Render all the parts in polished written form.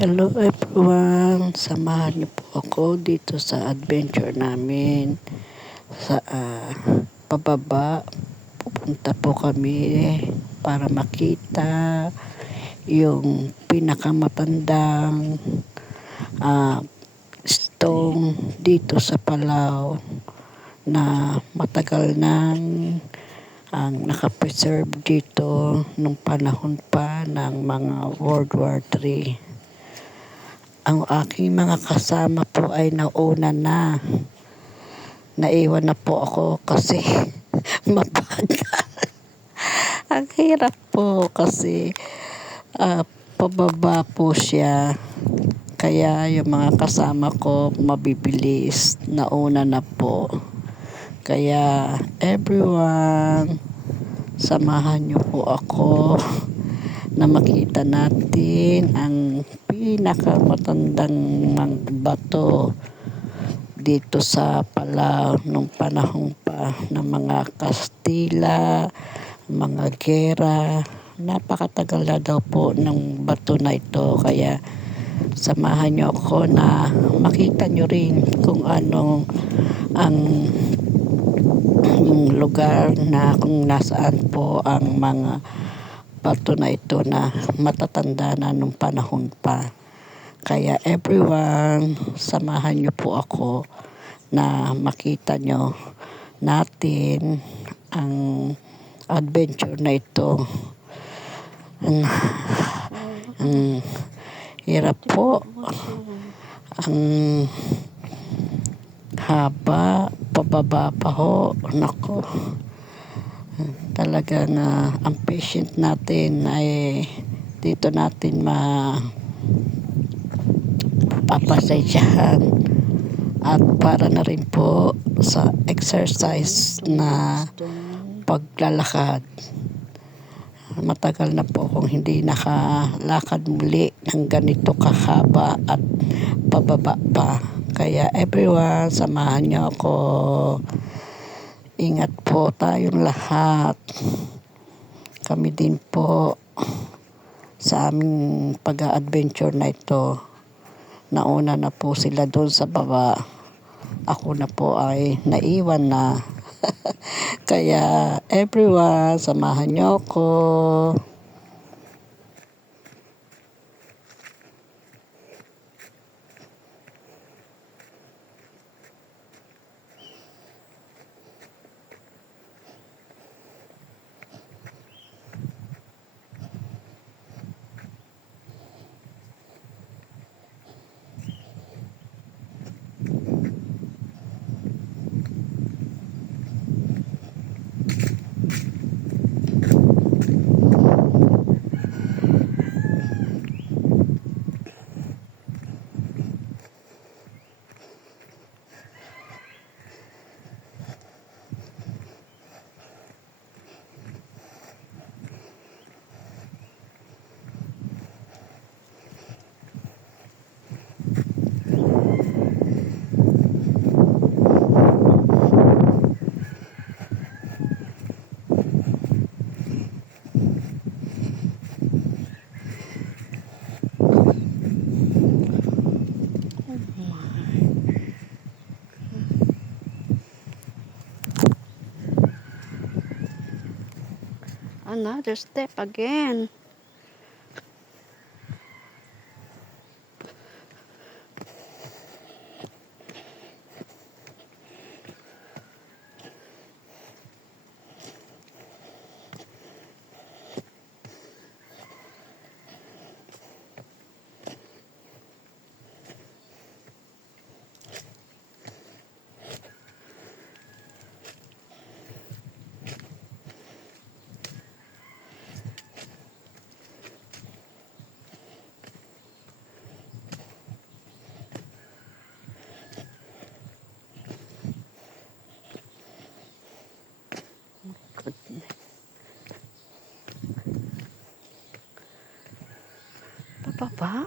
Hello everyone! Samahan niyo po ako dito sa adventure namin sa pababa. Pupunta po kami para makita yung pinakamatandang stone dito sa Palau na matagal nang ang nakapreserve dito nung panahon pa ng mga World War III. Ang aking mga kasama po ay nauna na. Naiwan na po ako kasi mabagal. Ang hirap po kasi pababa po siya. Kaya yung mga kasama ko mabibilis. Nauna na po. Kaya everyone, samahan niyo po ako na makita natin ang pinakamatandang bato dito sa Palau nung panahon pa ng mga Kastila, mga gera. Napakatagal na daw po ng bato na ito, kaya samahan niyo ako na makita niyo rin kung anong ang lugar na kung nasaan po ang mga bato na ito na matatanda na nung panahon pa. Kaya everyone, samahan niyo po ako na makita niyo natin ang adventure na ito. Ang hirap po. Ang haba, pababa pa ho. Nako. Talagang ang patient natin ay dito natin papasensyahan at para na rin po sa exercise na paglalakad. Matagal na po kung hindi nakalakad muli ng ganito kahaba at pababa pa. Kaya everyone, samahan niyo ako. Ingat po tayong lahat. Kami din po sa aming pag-a-adventure na ito. Nauna na po sila doon sa baba. Ako na po ay naiwan na. Kaya everyone, samahan niyo ako. Another step again. Pababa?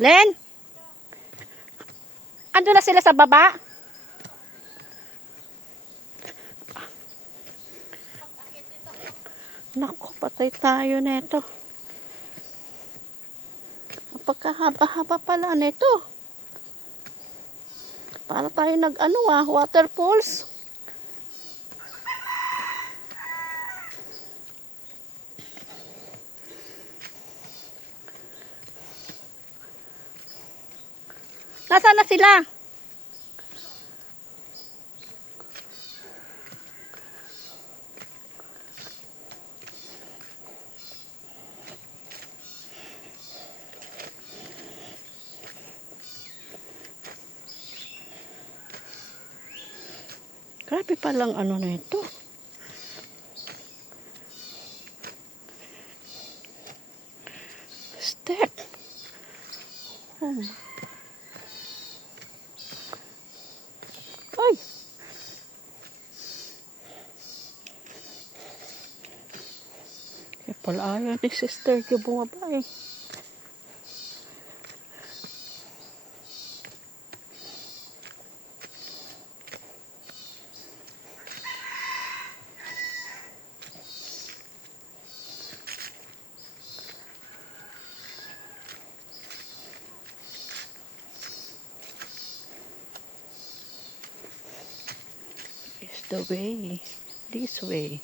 Len? Ando na sila sa baba? Naku, patay tayo neto. Pagkahaba-haba pala neto. Para tayo waterfalls. Nasaan na sila? Grabe palang na ito. Step. Oh. Ay. Kaya pala ayaw ni sister ko bumaba eh. It's the way. This way.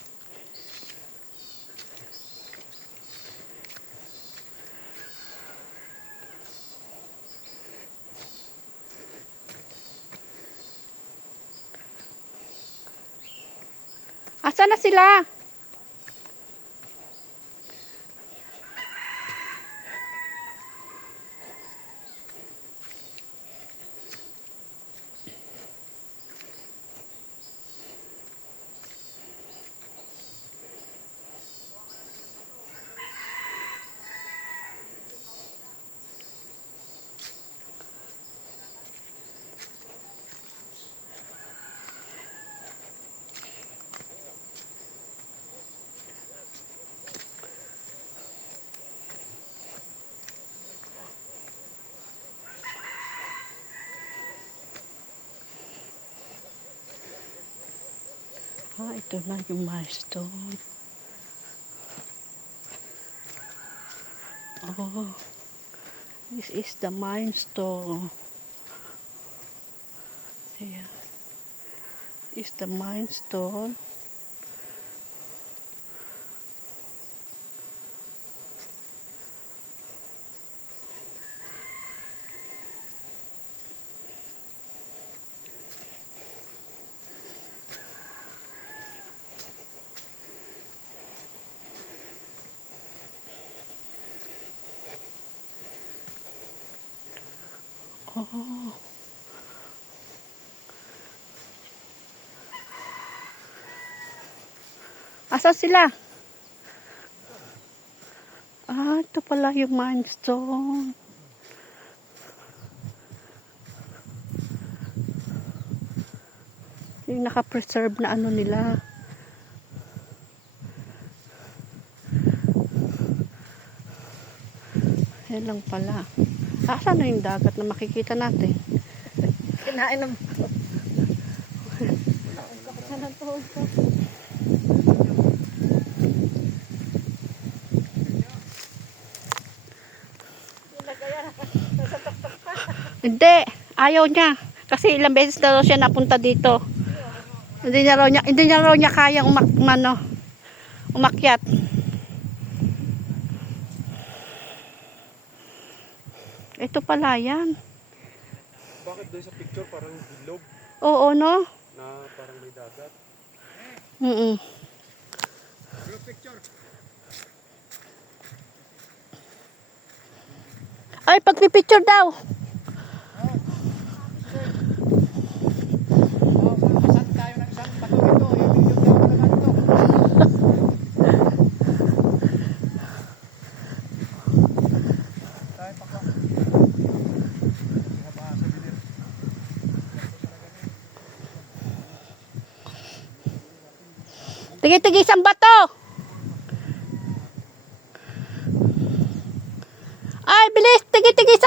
Asa na sila? Ito na yung milestone. Oh, this is the milestone. Ayan. This is the milestone. Oh. Asa sila? Ito pala yung milestone. Yung naka-preserve na nila. Yan lang pala. Saan na yung dagat na makikita natin? Kinain ng saan ang tuhod ko? Hindi, ayaw niya. Kasi ilang beses na raw siya napunta dito. Hindi niya raw niya kayang umakyat. Ito pala yan. Bakit doon sa picture parang bilog Oo, no? na parang may dagat? Ay, pagpipicture daw. Saan tayo ng isang bato ito? Yung bilog daw naman ito. Tayo pa ka. Tigi-tigi isang bato. Ay, bilis. Tigi-tigi isang